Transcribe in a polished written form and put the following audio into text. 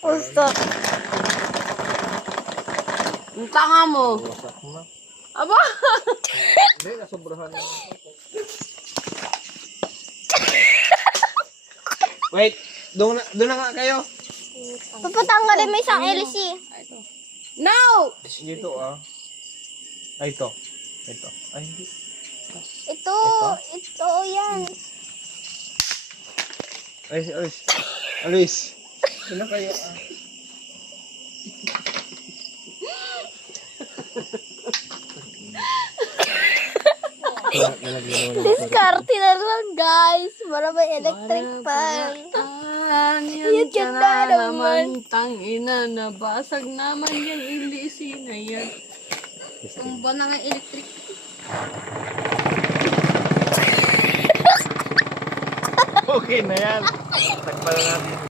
Usok. Ang tanga mo. Wasak na. Aba! Hindi, nasobrahan na. Wait, doon na nga kayo. Papatanggalin mo isang LC. No! Dito ah. Ay, ito. Ito. Ay, hindi. Ito yan. Alis. Doon na kayo ah. Diskarte na lang, guys. Para may electric fan. Yan ka ganda na naman. naman. Tangina, nabasag naman yung ilisi na yan. Ang ba na nga electric? Okay na yan. Tagpala natin.